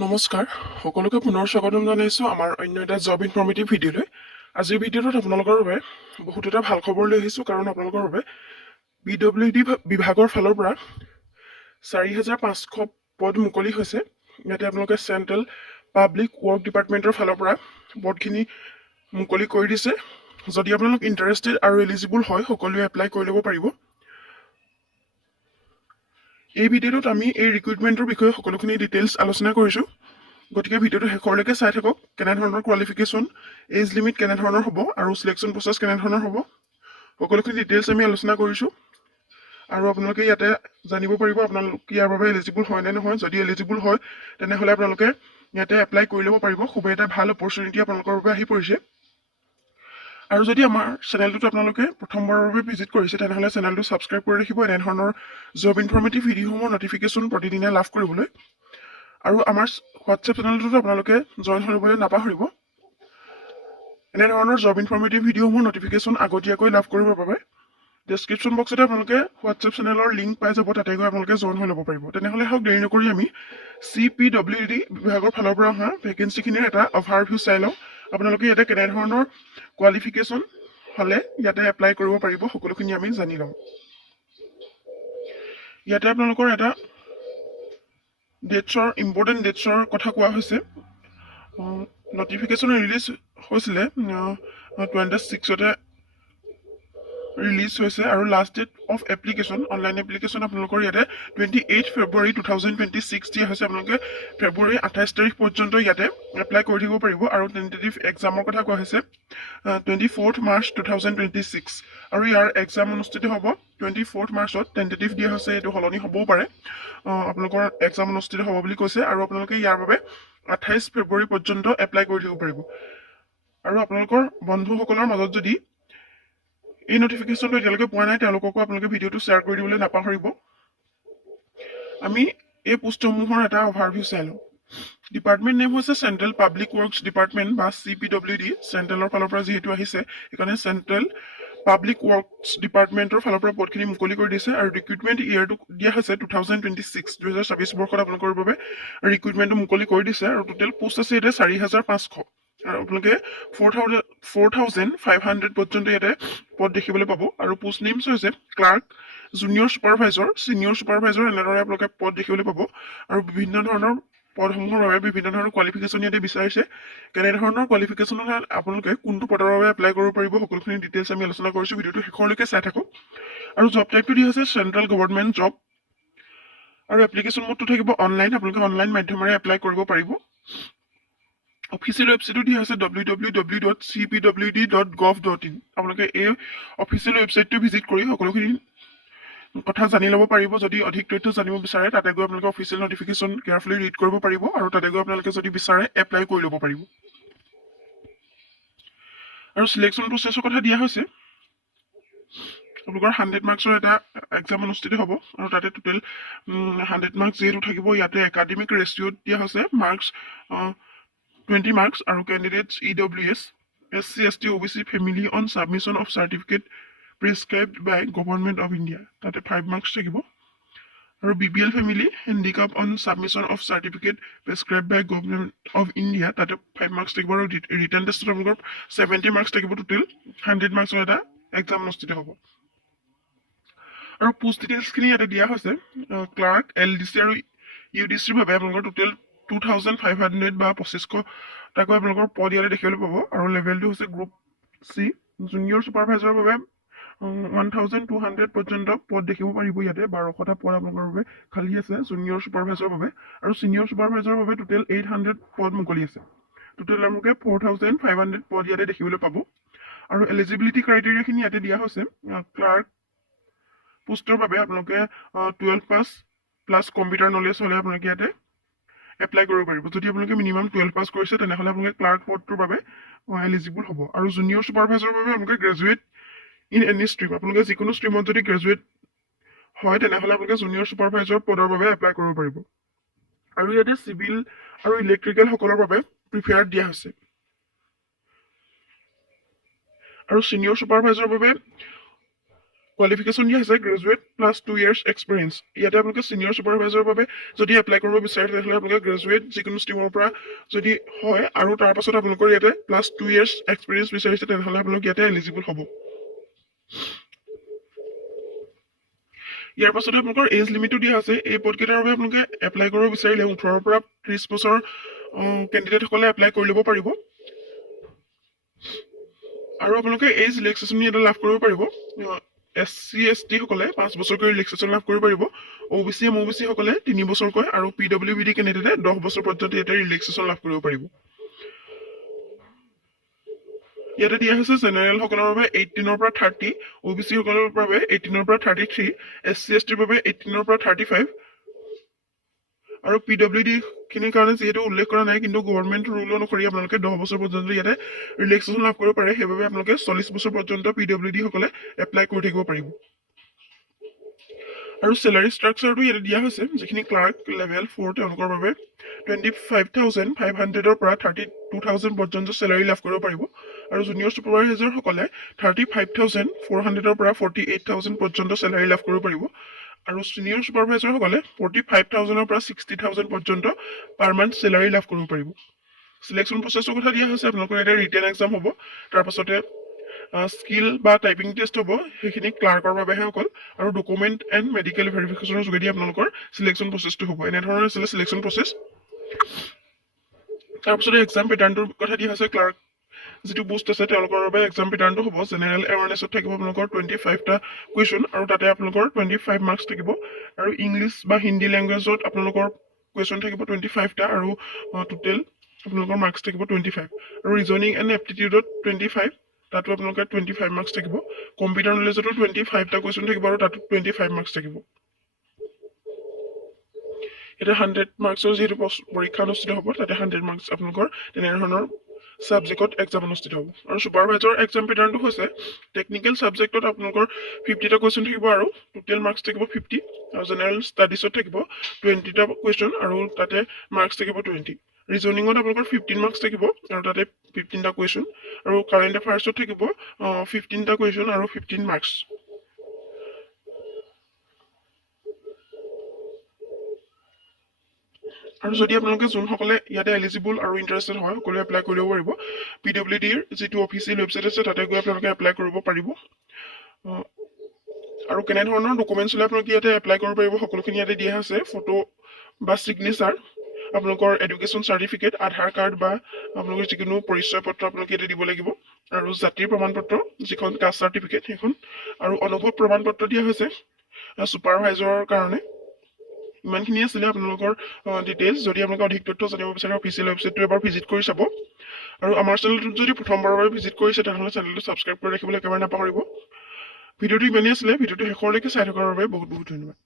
নমস্কাৰ সকলোকে পুনৰ স্বাগতম জনাইছোঁ আমাৰ অন্য এটা জব ইনফৰ্মেটিভ ভিডিঅ'লৈ। আজিৰ ভিডিঅ'টোত আপোনালোকৰ বাবে বহুত এটা ভাল খবৰ লৈ আহিছোঁ, কাৰণ আপোনালোকৰ বাবে PWD বিভাগৰ ফালৰ পৰা 4,500 পদ মুকলি হৈছে। ইয়াতে আপোনালোকে চেণ্ট্ৰেল পাব্লিক ৱৰ্ক ডিপাৰ্টমেণ্টৰ ফালৰ পৰা পদখিনি মুকলি কৰি দিছে। যদি আপোনালোক ইণ্টাৰেষ্টেড আৰু এলিজিবল হয়, সকলোৱে এপ্লাই কৰি ল'ব পাৰিব। এই ভিডিঅ'টোত আমি এই ৰিক্ৰুইটমেণ্টৰ বিষয়ে সকলোখিনি ডিটেইলছ আলোচনা কৰিছোঁ, গতিকে ভিডিঅ'টো শেষলৈকে চাই থাকক। কেনেধৰণৰ কোৱালিফিকেশ্যন, এজ লিমিট কেনেধৰণৰ হ'ব আৰু চিলেকশ্যন প্ৰচেছ কেনেধৰণৰ হ'ব, সকলোখিনি ডিটেইলছ আমি আলোচনা কৰিছোঁ। আৰু আপোনালোকে ইয়াতে জানিব পাৰিব আপোনালোক ইয়াৰ বাবে এলিজিবল হয় নে নহয়। যদি এলিজিবল হয়, তেনেহ'লে আপোনালোকে ইয়াতে এপ্লাই কৰি ল'ব পাৰিব। খুবেই এটা ভাল অপৰচুনিটি আপোনালোকৰ বাবে আহি পৰিছে। আৰু যদি আমাৰ চেনেলটোত আপোনালোকে প্ৰথমবাৰৰ বাবে ভিজিট কৰিছে, তেনেহ'লে চেনেলটো ছাবস্ক্ৰাইব কৰি ৰাখিব এনেধৰণৰ জব ইনফৰ্মেটিভ ভিডিঅ'সমূহৰ নটিফিকেশ্যন প্ৰতিদিনে লাভ কৰিবলৈ। আৰু আমাৰ হোৱাটছএপ চেনেলটোতো আপোনালোকে জইন হৈ ল'বলৈ নাপাহৰিব। এনেধৰণৰ জব ইনফৰ্মেটিভ ভিডিঅ'সমূহৰ নটিফিকেশ্যন আগতীয়াকৈ লাভ কৰিবৰ বাবে ডেছক্ৰিপশ্যন বক্সতে আপোনালোকে হোৱাটছএপ চেনেলৰ লিংক পাই যাব, তাতে গৈ আপোনালোকে জইন হৈ ল'ব পাৰিব। তেনেহ'লে হওক দেৰি নকৰি আমি CPWD বিভাগৰ ফালৰ পৰা অহা ভেকেঞ্চিখিনিৰ এটা অভাৰভিউ চাই লওঁ। আপোনালোকে ইয়াতে কেনেধৰণৰ কোৱালিফিকেশ্যন হ'লে ইয়াতে এপ্লাই কৰিব পাৰিব, সকলোখিনি আমি জানি লওঁ। ইয়াতে আপোনালোকৰ এটা ইম্পৰ্টেণ্ট ডেটছৰ কথা কোৱা হৈছে। নটিফিকেশ্যন ৰিলিজ হৈছিলে 26তে ৰিলিজ হৈছে, আৰু last date of application, online application আপোনালোকৰ ইয়াতে 28 ফেব্ৰুৱাৰী 2026 দিয়া হৈছে। আপোনালোকে ফেব্ৰুৱাৰী 28 তাৰিখ পৰ্যন্ত ইয়াতে এপ্লাই কৰি থাকিব পাৰিব। আৰু টেণ্টেটিভ এক্সামৰ কথা কোৱা হৈছে 24 মাৰ্চ 2026, আৰু ইয়াৰ এক্সাম অনুষ্ঠিত হ'ব 24 মাৰ্চত। টেণ্টেটিভ দিয়া হৈছে, এইটো সলনি হ'বও পাৰে। আপোনালোকৰ এক্সাম অনুষ্ঠিত হ'ব বুলি কৈছে, আৰু আপোনালোকে ইয়াৰ বাবে 28 ফেব্ৰুৱাৰী পৰ্যন্ত এপ্লাই কৰি থাকিব পাৰিব। আৰু আপোনালোকৰ বন্ধুসকলৰ মাজত যদি এই নটিফিকেশ্যনটো এতিয়ালৈকে পোৱা নাই, তেওঁলোককো আপোনালোকে ভিডিঅ'টো শ্বেয়াৰ কৰি দিবলৈ নাপাহৰিব। আমি এই পোষ্টসমূহৰ এটা অভাৰভিউ চাই লওঁ। ডিপাৰ্টমেণ্ট নেম হৈছে চেণ্ট্ৰেল পাব্লিক ৱৰ্কছ ডিপাৰ্টমেণ্ট বা CPWD। চেণ্ট্ৰেলৰ ফালৰ পৰা যিহেতু আহিছে, সেইকাৰণে চেণ্ট্ৰেল পাব্লিক ৱৰ্কছ ডিপাৰ্টমেণ্টৰ ফালৰ পৰা পদখিনি মুকলি কৰি দিছে। আৰু ৰিক্ৰুইটমেণ্ট ইয়েৰটো দিয়া হৈছে 2026, 2026 বৰ্ষত আপোনালোকৰ বাবে ৰিক্ৰুইটমেণ্টটো মুকলি কৰি দিছে। আৰু টোটেল পোষ্ট আছে ইয়াতে 4,500, আৰু আপোনালোকে 4,500 পৰ্যন্ত ইয়াতে পদ দেখিবলৈ পাব। আৰু পোষ্ট নেমছ হৈছে clerk, junior supervisor, senior supervisor, এনেদৰে আপোনালোকে পদ দেখিবলৈ পাব। আৰু বিভিন্ন ধৰণৰ পদসমূহৰ বাবে বিভিন্ন ধৰণৰ কোৱালিফিকেশ্যন ইয়াতে বিচাৰিছে। কেনেধৰণৰ কোৱালিফিকেশ্যন আপোনালোকে কোনটো পদৰ বাবে এপ্লাই কৰিব পাৰিব, সকলোখিনি ডিটেইলছ আমি আলোচনা কৰিছোঁ। ভিডিঅ'টো শেষলৈকে চাই থাকক। আৰু জব টাইপটো দিয়া হৈছে চেণ্ট্ৰেল গভৰ্ণমেণ্ট জব, আৰু এপ্লিকেশ্যন মোডটো থাকিব অনলাইন। আপোনালোকে অনলাইন মাধ্যমেৰে এপ্লাই কৰিব পাৰিব। অফিচিয়েল ৱেবছাইটো দিয়া হৈছে www.cpwd.gov.in। আপোনালোকে এই অফিচিয়েল ৱেবছাইটটো ভিজিট কৰি সকলোখিনি কথা জানি ল'ব পাৰিব। যদি অধিক তথ্য জানিব বিচাৰে, তাতে গৈ আপোনালোকে অফিচিয়েল নটিফিকেশ্যন কেয়াৰফুলি ৰিড কৰিব পাৰিব, আৰু তাতে গৈ আপোনালোকে যদি বিচাৰে এপ্লাই কৰি ল'ব পাৰিব। আৰু চিলেকশ্যন প্ৰচেছৰ কথা দিয়া হৈছে। আপোনালোকৰ 100 মাৰ্কছৰ এটা এক্সাম অনুষ্ঠিত হ'ব, আৰু তাতে টোটেল 100 মাৰ্কছ যিহেতু থাকিব, ইয়াতে একাডেমিক ৰেচিঅ'ত দিয়া হৈছে মাৰ্কছ 20 মাৰ্কছ, আৰু candidates EWS, SC, ST, OBC family on submission of certificate prescribed by government of India, তাতে 5 মাৰ্কছ থাকিব। আৰু BPL family handicap on submission of certificate prescribed by government of India, তাতে 5 marks থাকিব। আৰু return টেষ্টত আপোনালোকৰ 70 marks থাকিব। Total 100 মাৰ্কছৰ এটা এক্সাম অনুষ্ঠিত হ'ব। আৰু পোষ্ট ডিটেইলছখিনি ইয়াতে দিয়া হৈছে। ক্লাৰ্ক, LDC আৰু UDCৰ বাবে আপোনালোকৰ টোটেল 2,500 বা 2,500 টাকৈ আপোনালোকৰ পদ ইয়াতে দেখিবলৈ পাব। আৰু লেভেলটো হৈছে গ্ৰুপ C। জুনিয়ৰ ছুপাৰভাইজাৰৰ বাবে 1,200 পৰ্যন্ত পদ দেখিব পাৰিব। ইয়াতে 1200টা পদ আপোনালোকৰ বাবে খালী আছে জুনিয়ৰ ছুপাৰভাইজাৰৰ বাবে। আৰু ছিনিয়ৰ ছুপাৰভাইজাৰৰ বাবে টোটেল 800 পদ মুকলি আছে। টোটেল আপোনালোকে 4,500 পদ ইয়াতে দেখিবলৈ পাব। আৰু এলিজিবিলিটি ক্ৰাইটেৰিয়াখিনি ইয়াতে দিয়া হৈছে। ক্লাৰ্ক পোষ্টৰ বাবে আপোনালোকে 12 পাছ প্লাছ কম্পিউটাৰ নলেজ হ'লে আপোনালোকে ইয়াতে এপ্লাই কৰিব পাৰিব। যদি আপোনালোকে মিনিমাম 12 পাছ কৰিছে, তেনেহ'লে আপোনালোকে ক্লাৰ্ক পদটোৰ বাবে এলিজিবল হ'ব। আৰু জুনিয়ৰ ছুপাৰভাইজাৰৰ বাবে আপোনালোকে গ্ৰেজুৱেট ইন এনি ষ্ট্ৰীম, আপোনালোকে যিকোনো ষ্ট্ৰীমত যদি গ্ৰেজুৱেট হয়, তেনেহ'লে আপোনালোকে জুনিয়ৰ ছুপাৰভাইজাৰ পদৰ বাবে এপ্লাই কৰিব পাৰিব। আৰু ইয়াতে চিভিল আৰু ইলেক্ট্ৰিকেল সকলৰ বাবে প্ৰিফেয়াৰ্ড দিয়া হৈছে। আৰু ছিনিয়ৰ ছুপাৰভাইজাৰৰ বাবে কোৱালিফিকেশ্যন দিয়া আছে গ্ৰেজুৱেট প্লাছ 2 years এক্সপিৰিয়েঞ্চ। ইয়াতে আপোনালোকে ছিনিয়ৰ ছুপাৰভাইজাৰৰ বাবে যদি এপ্লাই কৰিব বিচাৰে তেতিয়াহ'লে আপোনালোকে গ্ৰেজুৱেট যিকোনো ষ্ট্ৰীমৰ পৰা যদি হয় আৰু তাৰ পাছত আপোনালোকৰ ইয়াতে প্লাছ 2 years এক্সপিৰিয়েঞ্চ বিচাৰিছে তেনেহ'লে আপোনালোক ইয়াতে এলিজিবল হ'ব। ইয়াৰ পাছতে আপোনালোকৰ এজ লিমিটো দিয়া আছে। এই পদকেইটাৰ বাবে আপোনালোকে এপ্লাই কৰিব বিচাৰিলে 18 পৰা 30 বছৰ কেণ্ডিডেটসকলে এপ্লাই কৰি ল'ব পাৰিব আৰু আপোনালোকে এজ ৰিলেক্সেশ্যন ইয়াতে লাভ কৰিব পাৰিব। SC ST সকলে 5 বছৰকৈ ৰিলেক্সেশ্যন লাভ কৰিব পাৰিব। OBC MOBC সকলে 3 বছৰকৈ আৰু PWBD কেণ্ডিডেটে 10 বছৰ পৰ্যন্ত ইয়াতে ৰিলেক্সেশ্যন লাভ কৰিব পাৰিব। ইয়াতে দিয়া হৈছে জেনেৰেল সকলৰ বাবে 18 পৰা 30, OBC সকলৰ বাবে 18 পৰা 33, SC STৰ বাবে 18 পৰা 35 আৰু PWD খিনিৰ কাৰণে যিহেতু উল্লেখ কৰা নাই কিন্তু গভৰ্ণমেণ্ট ৰুল অনুসৰি আপোনালোকে 10 বছৰ পৰ্যন্ত ইয়াতে ৰিলেক্সেশ্যন লাভ কৰিব পাৰে। সেইবাবে আপোনালোকে 40 বছৰ পৰ্যন্ত PWD সকলে এপ্লাই কৰি থাকিব পাৰিব। আৰু চেলাৰী ষ্ট্ৰাকচাৰটো ইয়াতে দিয়া হৈছে যিখিনি ক্লাৰ্ক লেভেল 4 তেওঁলোকৰ বাবে 25,500ৰ পৰা 32,000 পৰ্যন্ত চেলাৰী লাভ কৰিব পাৰিব আৰু জুনিয়ৰ ছুপাৰভাইজাৰ সকলে 35,400ৰ পৰা 48,000 পৰ্যন্ত চেলাৰী লাভ কৰিব পাৰিব আৰু ছিনিয়ৰ ছুপাৰভাইজাৰ সকলে 45,000ৰ পৰা 60,000 পৰ্যন্ত পাৰ মান্থ চেলাৰী লাভ কৰিব পাৰিব। সিলেকশ্যন প্ৰচেছৰ কথা দিয়া হৈছে আপোনালোকৰ ইয়াতে ৰিটেন এক্সাম হ'ব, তাৰ পাছতে স্কিল বা টাইপিং টেষ্ট হ'ব, সেইখিনি ক্লাৰ্কৰ বাবেহে অকল আৰু ডকুমেণ্ট এণ্ড মেডিকেল ভেৰিফিকেশ্যনৰ যোগেদি আপোনালোকৰ সিলেকশ্যন প্ৰচেছটো হ'ব। এনেধৰণৰ আছিলে সিলেকশ্যন প্ৰচেছ। তাৰপিছতে এক্সাম পেটাৰ্ণটোৰ কথা দিয়া হৈছে ক্লাৰ্ক যিটো পোষ্ট আছে তেওঁলোকৰ বাবে এক্সাম পেটাৰ্ণটো হ'ব জেনেৰেল এৱাৰনেছত থাকিব আপোনালোকৰ 25টা কুৱেশ্যন আৰু তাতে আপোনালোকৰ 25 মাৰ্কছ থাকিব আৰু ইংলিছ বা হিন্দী লেংগুৱেজত আপোনালোকৰ কুৱেশ্যন থাকিব 25টা আৰু টোটেল আপোনালোকৰ মাৰ্কছ থাকিব 25 আৰু ৰিজনিং এণ্ড এপ্টিটিউডত 25 তাতো আপোনালোকৰ 25 মাৰ্কছ থাকিব। কম্পিউটাৰ নলেজতো 25টা কুৱেশ্যন থাকিব আৰু তাতো 25 মাৰ্কছ থাকিব। এটা 100 মাৰ্কছৰ যিহেতু পৰীক্ষা অনুষ্ঠিত হ'ব তাতে 100 মাৰ্কছ আপোনালোকৰ তেনেধৰণৰ সাবজেক্টত এক্সাম অনুষ্ঠিত হ'ব। আৰু ছুপাৰভাইজাৰ এক্সাম পেটাৰ্ণটো হৈছে টেকনিকেল সাবজেক্টত আপোনালোকৰ 50টা কুৱেশ্যন থাকিব আৰু টোটেল মাৰ্কছ থাকিব 50 আৰু জেনেৰেল ষ্টাডিজত থাকিব 20টা কুৱেশ্যন আৰু তাতে মাৰ্কছ থাকিব 20। ৰিজনিঙত আপোনালোকৰ 15 মাৰ্কছ থাকিব আৰু তাতে 15টা কুৱেশ্যন আৰু কাৰেণ্ট এফেয়াৰ্ছত থাকিব 15টা কুৱেশ্যন আৰু 15 মাৰ্কছ। আৰু যদি আপোনালোকে যোনসকলে ইয়াতে এলিজিবল আৰু ইণ্টাৰেষ্টেড হয় সকলোৱে এপ্লাই কৰিব পাৰিব। PWDৰ যিটো অফিচিয়েল ৱেবছাইট আছে তাতে গৈ আপোনালোকে এপ্লাই কৰিব পাৰিব আৰু কেনেধৰণৰ ডকুমেণ্টছ হ'লে আপোনালোকে ইয়াতে এপ্লাই কৰিব পাৰিব সকলোখিনি ইয়াতে দিয়া আছে। ফটো বা ছিগনেচাৰ, আপোনালোকৰ এডুকেশ্যন চাৰ্টিফিকেট, আধাৰ কাৰ্ড বা আপোনালোকৰ যিকোনো পৰিচয় পত্ৰ আপোনালোকে ইয়াতে দিব লাগিব আৰু জাতিৰ প্ৰমাণ পত্ৰ যিখন কাষ্ট চাৰ্টিফিকেট সেইখন আৰু অনুভৱ প্ৰমাণ পত্ৰ দিয়া হৈছে ছুপাৰভাইজাৰৰ কাৰণে। ইমানখিনি আছিলে আপোনালোকৰ ডিটেইলছ। যদি আপোনালোকে অধিক তথ্য জানিব বিচাৰে অফিচিয়েল ৱেবছাইটটো এবাৰ ভিজিট কৰি চাব আৰু আমাৰ চেনেলটোত যদি প্ৰথমবাৰৰ বাবে ভিজিট কৰিছে তেনেহ'লে চেনেলটো ছাবস্ক্ৰাইব কৰি ৰাখিবলৈ একেবাৰে নাপাহৰিব। ভিডিঅ'টো ইমানেই আছিলে। ভিডিঅ'টো শেষলৈকে চাই থকাৰ বাবে বহুত বহুত ধন্যবাদ।